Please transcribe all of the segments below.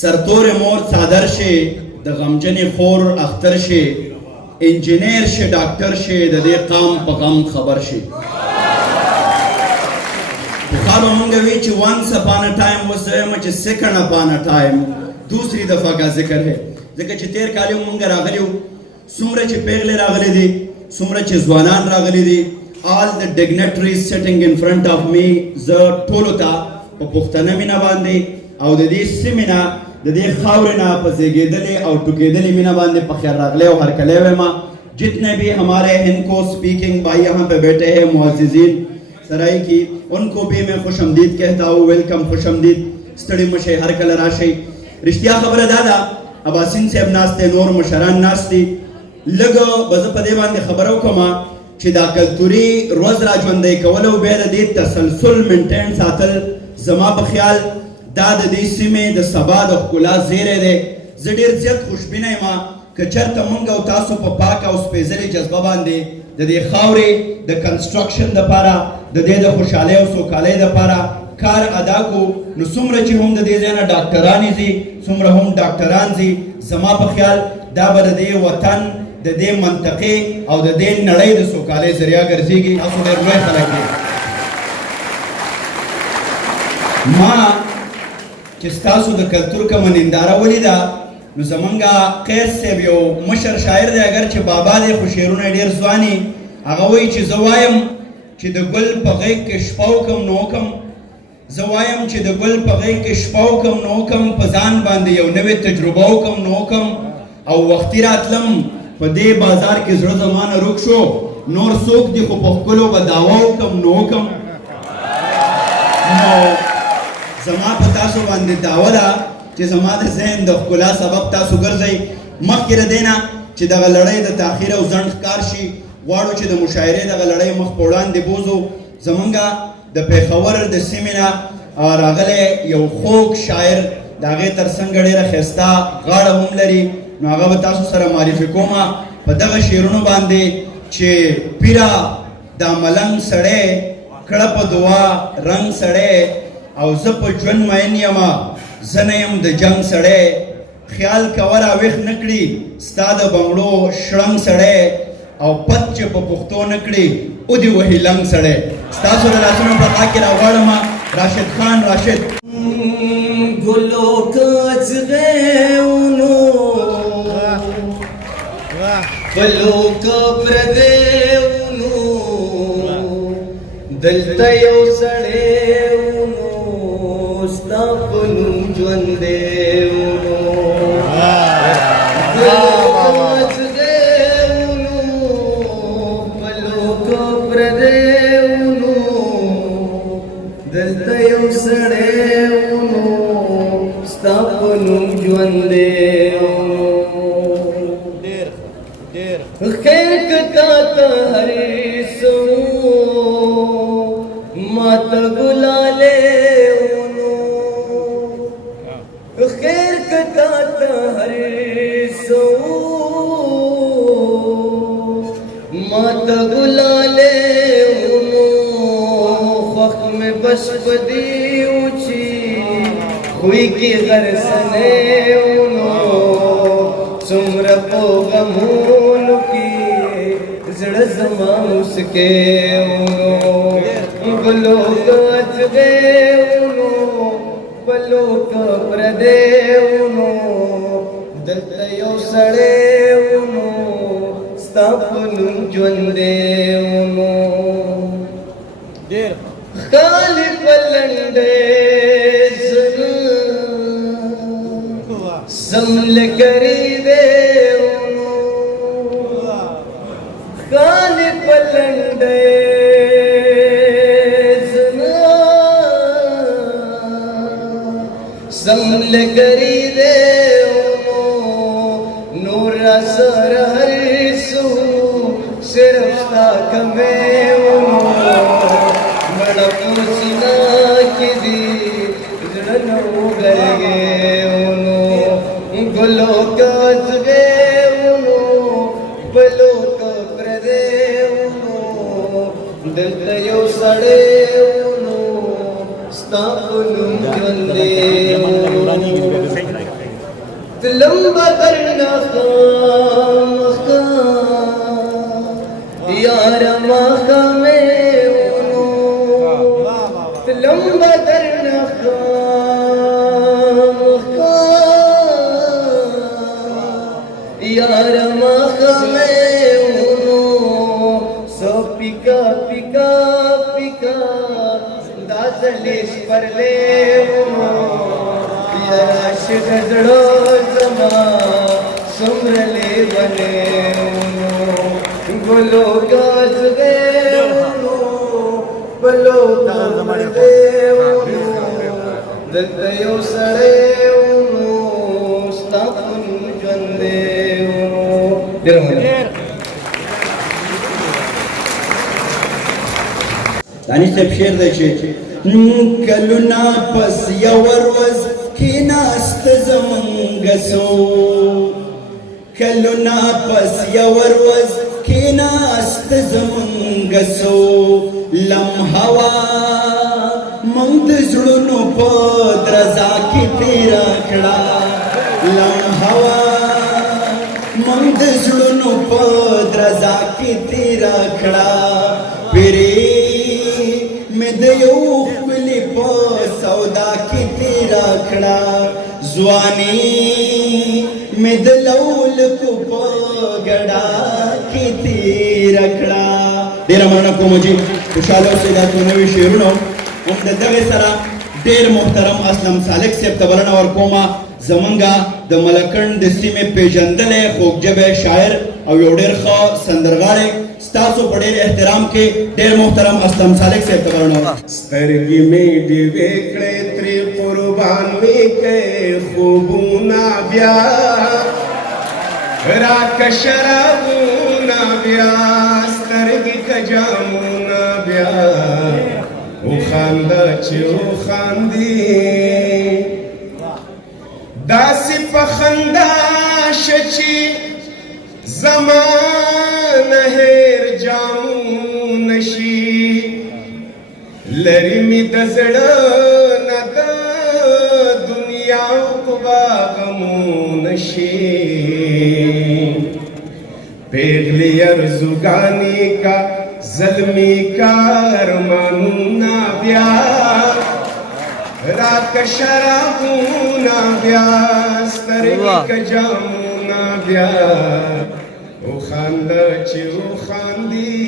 سرتور مور څادر شي د غمجنې خور اختر شي انجینیر شي ډاکټر شي د دې قام په غم خبر شي پخوا به مونږ وی چې once upon a time اوس وایم چې second upon a time دوسری دفعه کا ذکر ہے ځکه چې تیر کال مونږ راغلی وو څومره چې پیغلې راغلي دي څومره چې ځوانان راغلي دي all the dignitaries sitting in front of me زه ټولو ته په پښتنه مینه باندې او د دې سیمې نه د دې خاورې نه په زیږېدلې او ټوکېدلې مینه باندې په خیر راغلی او هرکلی وایم جتنے بھی ہمارے ہند کو اسپیکنگ بھائی یہاں پہ بیٹھے ہیں معززین سرائی کی ان کو بھی میں خوش آمدید کہتا ہوں ویلکم خوش آمدید ستړي مشئ هر کله راشئ رښتیا خبره دا ده اباسین صاحب ناست دی نور مشران ناست دي لږ به زه په دې باندې خبره وکړم چې دا کلتوري روز را ژوندی کول او بیا د دې تسلسل مینټین ساتل زما په خیال دا د دې سیمې د سبا د ښکلا زیری دی زه ډېر زیات خوشبینه یم که چېرته موږ او تاسو په پاک او سپېڅلې جذبه باندې د دې خاورې د کنسټرکشن دپاره د دې د خوشحالۍ او سوکالۍ دپاره کار ادا کو نو څومره چې هم د دې ځای نه ډاکټرانې ځي څومره هم ډاکټران ځي زما په خیال دا به د دې وطن د دې منطقې او د دې نړۍ د سوکالۍ ذریعه ګرځېږي تاسو ډېر لوی خلک دي ما چې ستاسو د کلتور کومه ننداره ولیده نو زمونږ قیس صاحب یو مشر شاعر دی اگر چې بابا دی خو شعرونه یې ډېر ځواني هغه وایي چې زه وایم چې د ګل په غېږ کې شپه وکم نو وکم زه وایم چې د ګل په غېږ کې شپه وکم نو وکم په ځان باندې یو نوې تجربه وکم نو وکم او وختي راتلم په دې بازار کې زړه زما نه روک شو نور څوک دي خو په ښکلو به دعوه وکم نو وکم نو زما په تاسو باندې دعوه ده چې زما د ذهن د ښکلا سبب تاسو ګرځئ مخکې له دې نه چې دغه لړۍ د تاخیر او ځنډ ښکار شي غواړو چې د مشاعرې دغه لړۍ مخ په وړاندې بوځو زمونږ د پېښور د سیمې نه راغلی یو خوږ شاعر د هغې تر څنګ ډېره ښایسته غاړه هم لري نو هغه به تاسو سره معرفي کوم په دغه شعرونو باندې چې پیره دا ملنګ سړی کړه په دعا رنګ سړی او زه په ژوند مین یم زه نه یم د جنګ سړی خیال کوه راویښ نه کړي ستا د بنګړو شړنګ سړی او پت چې په پښتو نه کړي او دې وهي لنګ سړی ستاسو د لاسونو په خوا کې راغواړم راشد خان راشد ګلو کڅغېونو بلو که پردېونو دلته یو سړی ونو ستا په نوم ژوندی ونو دلته یو سړی ونو ستا په نوم ژوندی ونو خیر که تا ته هر څه ما ته ګلالی ونو خیر که تا ته هر څه ما ته ګلالی بس بدیو چی خوی کی غرسنے اونو سمر پو غمونو کی زڑ زمان اسکے اونو گلو گاچ گئے اونو بلو کا پردے اونو دلتا یو سڑے اونو ستاپنو جوندے اونو خالی پلنڈے سمل کری دے انو خالی پلنڈے سمل کری دے انو نور سر ہر سو صرف تا کمے انو سنا کی دی زڑنو گرگے انو گلو کاچ گے انو بلو کا پردے انو دلتا یو سڑے انو ستا انو جندے انو تلم بدرنا خام خام یار مخمه اونو تلم بدرنا خام خام یار مخمه اونو سو پیکا پیکا پیکا دازلیش پر لے اونو شدړو زما سمرلې بنه ګلو غاز دیونو بلو تامر دیونو دلته یو سړیونو ستاپن ژوند دیونو ډېر دانش صاحب شعر دی چې کلونه پس یو ورځ کیناست زمونږ سو کلونه پس یو ورځ کیناست زمونږ سو لمحه موږ د زړونو په درزا کې تېره کړه لمحه موږ د زړونو په درزا کې تېره کړه پیرې مې د یو ښکلي په سودا کې تېره کړه ځواني مې د لولکو په ګډا کې تېره کړه ډېره مننه کوم چې خوشحاله اوسئ دا څو نوي شعرونه هم د دغې سره ډېر محترم اسلم سالک صاحب ته بلنه ورکومه زمونږه د ملکنډ د سیمې پېژندلی خوږژبی شاعر او یو ډېر ښه سندرغاړی ستاسو په ډېر احترام کې ډېر محترم اسلم سالک صاحب ته بلنه سترګې مې ډېوې کړې ترې قربان مې کړې خوبونه بیا راکه شرابونه بیا سترګې که جامونه بیا وخانده چې وخاندې داسې په خندا شه چې زمانه هیر جامونه شي لرې مې د زړه نه د دنیا عقبا غمونه شي پیغلې ارزوګانې کا زلمی کا ارمانونه بیا راکه شرابونه بیا سترګې که جامونه بیا وخانده چې وخاندې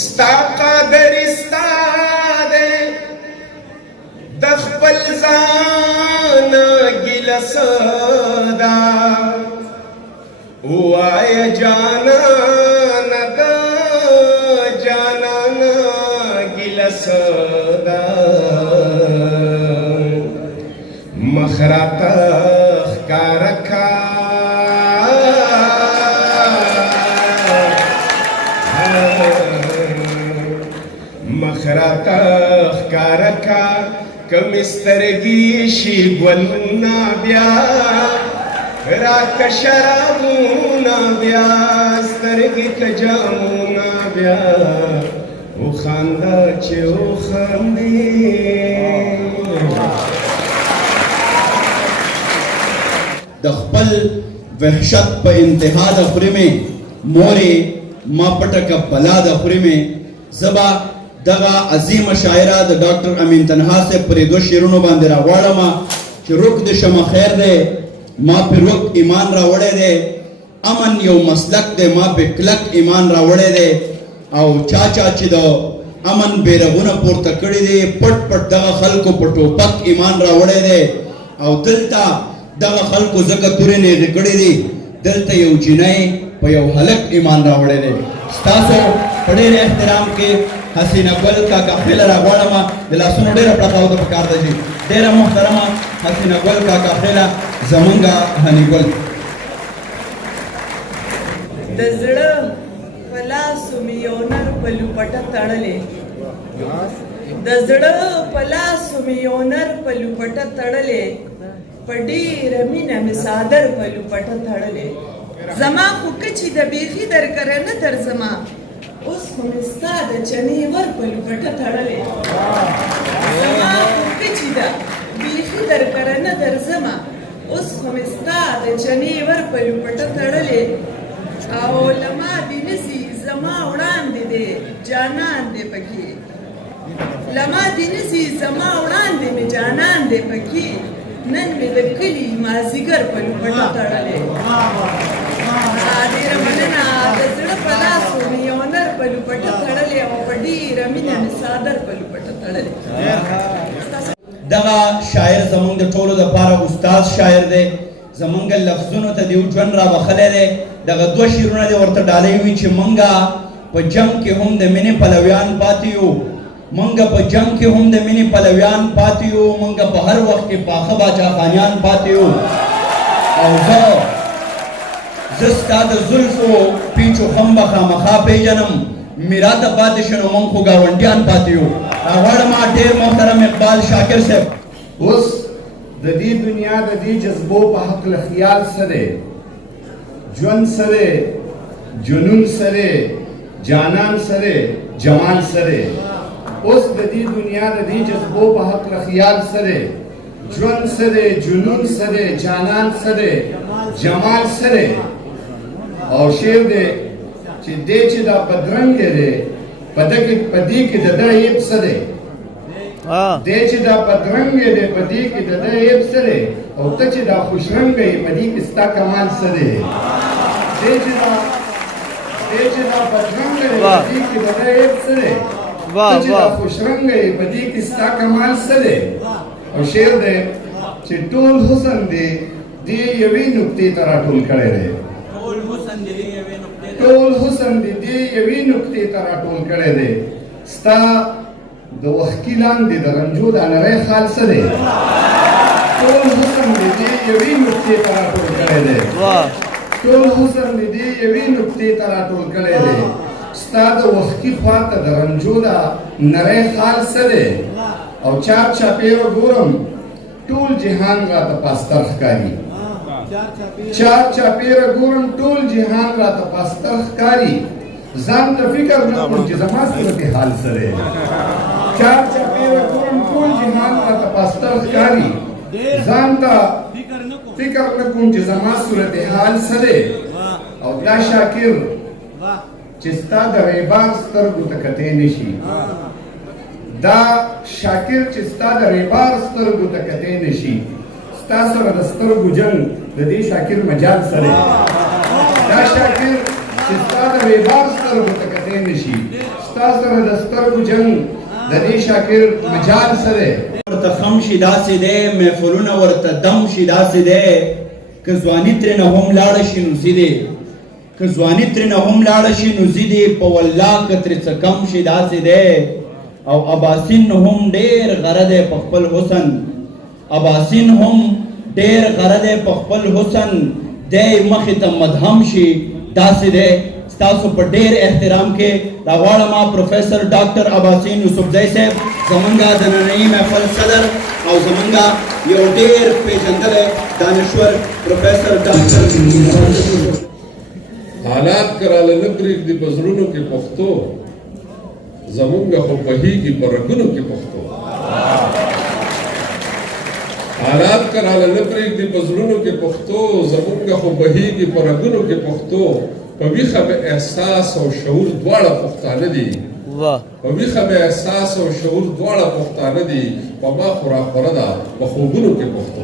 ستا قدر ستا دی د خپل ځانه ګیله څه ده ووایه جانانه د جانانه ګیله څه ده مخ راته ښکاره کا مخ راته ښکاره کا کمې سترګې شي ګلونه بیا راکه شرابونه بیا سترګې که جامونه بیا وخانده چې وخاندې د خپل وحشت په انتها د خورې مې مورې ما پټه که بلا د خورې مې زه به دغه عظیمه شاعره د ډاکټر امین تنها صاحب پرې دوه شعرونو باندې راغواړم چې رک د شمه خیر دی ما پې رک ایمان راوړی دی امن یو مسلک دی ما پې کلک ایمان راوړی دی او چا چې د امن بیرغونه پورته کړي دي پټ پټ دغه خلکو په ټوپک ایمان راوړی دی او دلته دغه خلکو ځکه تورې نیغې کړي دي دلته یو جینۍ په یو هلک ایمان راوړی دی ستاسو په ډېر احترام کې حسینه ګل کاکا خیله راغواړم د لاسونو ډېره پړقاو ته پکار ده چې ډېره محترمه حسینه ګل کاکا خیله زمونږه هني ګل د زړه په لاسو مې یو نر په لوپټه تړلې د زړه په لاسو مې یو نر په لوپټه تړلې په ډېره مینه مې څادر په لوپټه تړلې زما خو کچې د بیخي در کره نه درځمه اوس خو مې ستا د چنې ور په لوپټه تړلې زما خو کچې ده بیخي در کره نه درځمه اوس خو مې ستا د چنې ور په لوپټه تړلې او له ما دې نسي زما وړاندې دی جانان دی پکې له ما دې نسي زما وړاندې مې جانان دی پکې نن مې د کلي مازدیګر په لوپټه تړلې ډېره مننه د زړه په لاسو مې یو نر په لوپټه تړلې او په ډېره مینه مې څادر په لوپټه تړلې دغه شاعر زمونږ د ټولو دپاره استاد شاعر دی زمونږ لفظونو ته دیو ژوند را بخلی دی دغه دوه شعرونه دې ورته ډالۍ وي چې مونږه په جنګ کې هم د مینې پلویان پاتې یو مونږه په جنګ کې هم د مینې پلویان پاتې یو مونږه په هر وخت کې پاخه باچاخانیان پاتې یو او زه ستا د زلفو پیچو خم به خامخا پیژنم میرا ته پاتې شنو مونږ خو ګاونډیان پاتې یو راغواړم ډېر محترم اقبال شاکر صاحب اوس د دې دنیا د دې جذبو په هکله خیال سره ژوند سره جنون سره جانان سره جمال سره اوس د دې دنیا د دې جذبو په هکله خیال سره ژوند سره جنون سره جانان سره جمال سره او شعر دی چې دې چې دا بدرنګ دی په دې کې د ده عیب څه دی دې چې دا بدرنګ دی په دې کې د ده عیب څه دی او ته چې دا خوشرنګ یې په دې کې ستا کمال څه دی دې چې دا بدرنګ دی په دې کې د ده عیب څه دی ته چې دا خوشرنګ یې په دې کې ستا کمال څه دی او شعر دی چې ټول حسن دی دې یوې نقطې ته راټول کړی دی ټول حسن دې دې یوې نقطې ته راټول کړی دی ستا د وښکي لاندې د رنجو دا نری خال څه دی ټول حسن دې دې یوې نقطې ته راټول کړی دی ټول حسن دې دې یوې نقطې ته راټول کړی دی ستا د وښکي خواته د رنجو دا نری خال څه دی او چار چاپېره ګورم ټول جهان راته پاستر ښکاري چار چاپېره ګورم ټول جهان راته پاستر ښکاري ځان ته فکر نه کوم چې زما صورت حال څه دی چار چاپېره ګورم ټول جهان راته پاستر ښکاري ځان ته فکر نه کوم چې زما صورت حال څه دی او دا شاکر چې ستا د ریبار سترګو ته کتې نشي دا شاکر چې ستا د ریبار سترګو ته کتې نشي ستا سره د سترګو جنګ د دې شاکر مجال سره دا شاکر چې ستا د ریبار سترګو ته کتې نشي ستا سره د سترګو جنګ د دې شاکر مجال سره ورته خم شي داسې دی محفلونه ورته دم شي داسې دی که ځواني ترېنه هم لاړه شي نو زی دی که ځواني ترېنه هم لاړه شي نو زی دی په والله که ترې څه کم شي داسې دی او اباسین هم ډېر غره دی په خپل حسن اباسین هم ډېر غره دی په خپل حسن دی مخې ته مدهم شي داسې دی ستاسو په ډېر احترام کې راغواړم پروفیسر ډاکټر اباسین یوسفزی صاحب زمونږ د نننۍ محفل صدر او زمونږ یو ډېر پېژندلی دانشور پروفیسر ډاکټر حالات کراله نه پرېږدي په زړونو کې پښتو زمونږ خو پوهېږي په رګونو کې پښتو حالات کراله نه پرېږدي په زړونو کې پښتو زمونږ خو بهېږي په رګونو کې پښتو په ویښه مې احساس او شعور دواړه پښتانه دي په ویښه مې احساس او شعور دواړه پښتانه دي په ما خوراخوره ده په خوبونو کې پښتو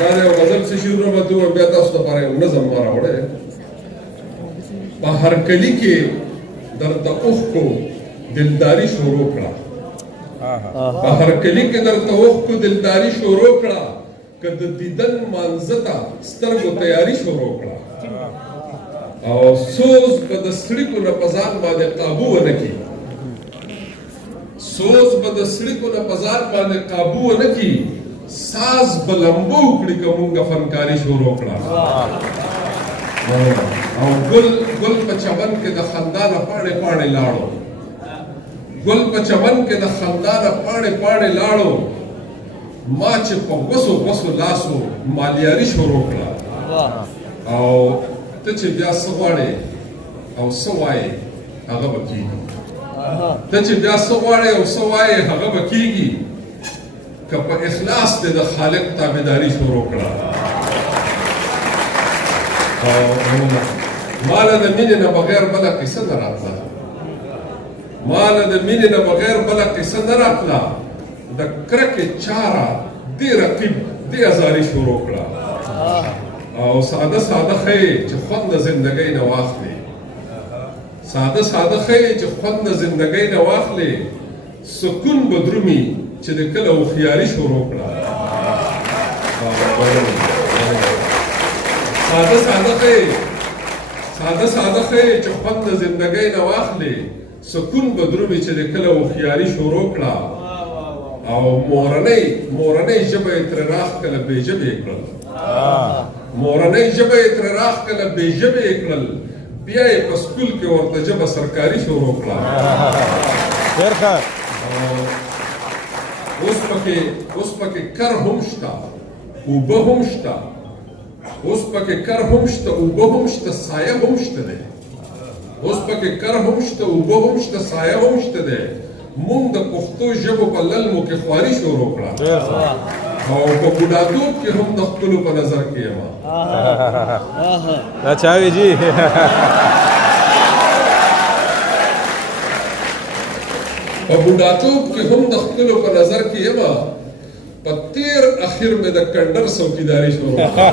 دا د یو غزل څه شعرونه به ووایم بیا تاسو لپاره یو نظم ما راوړی په هر کلي کې درته اوښکو دلداري شروع کړه په هر کلي کې درته اوښکو دلداري شروع کړه که د دیدن مانځه ته سترګو تیاري شروع کړه او سوز به د سړیکو نه په ځان باندې قابو ونه کړي سوز به د سړیکو نه په ځان باندې قابو ونه کړي ساز به لمبو کړي که مونږ فنکاري شروع کړه او ګل په چمن کې د خندا نه پاڼې پاڼې لاړو ګل په چمن کې د خندا نه پاڼې پاڼې لاړو ما چې په غوسو لاسو مالیاري شروع کړه او ته چې بیا څه غواړې او څه وایې هغه به کېږي ته چې بیا څه غواړې او څه وایې هغه به کېږي که په اخلاص دې د خالق تابعداري شروع کړه. ماله د مینې نه بغیر بله قصه نه راتله، ماله د مینې نه بغیر بله قصه نه راتله. د کرکې چاره دې رقیب دې ازاري شروع کړه او ساده ساده ښیې چې خوند د زندګۍ نه واخلې، ساده ساده ښیې چې خوند د زندګۍ نه واخلې. سکون به درومي چې د کله هوښیاري شروع کړه. ساده ساده ښیې، ساده ساده ښیې چې خوند د زندګۍ نه واخلې. سکون به درومي چې د کله هوښیاري شروع کړه. او مورنۍ ژبه یې ترې راښکله بې ژبې یې کړل، مورنۍ ژبه یې ترې راښکله بې ژبې یې کړل. بیا یې په سکول کې ورته ژبه سرکاري شروع کړه. اوس پکې کر هم شته، اوبه هم شته، اوس پکې کر هم شته، اوبه هم شته، سایه هم شته دی. اوس پکې کر هم شته، اوبه هم شته، سایه هم شته دی. مونږ د پښتو ژبو په للمو کې خواري شروع کړه او په بوډاتوب کې هم د خپلو په نظر کې یم. دا چا وی جی په بوډاتوب کې هم د خپلو په نظر کې یم. په تیر اخر مې د کنډر څوکیداري شروع کړه.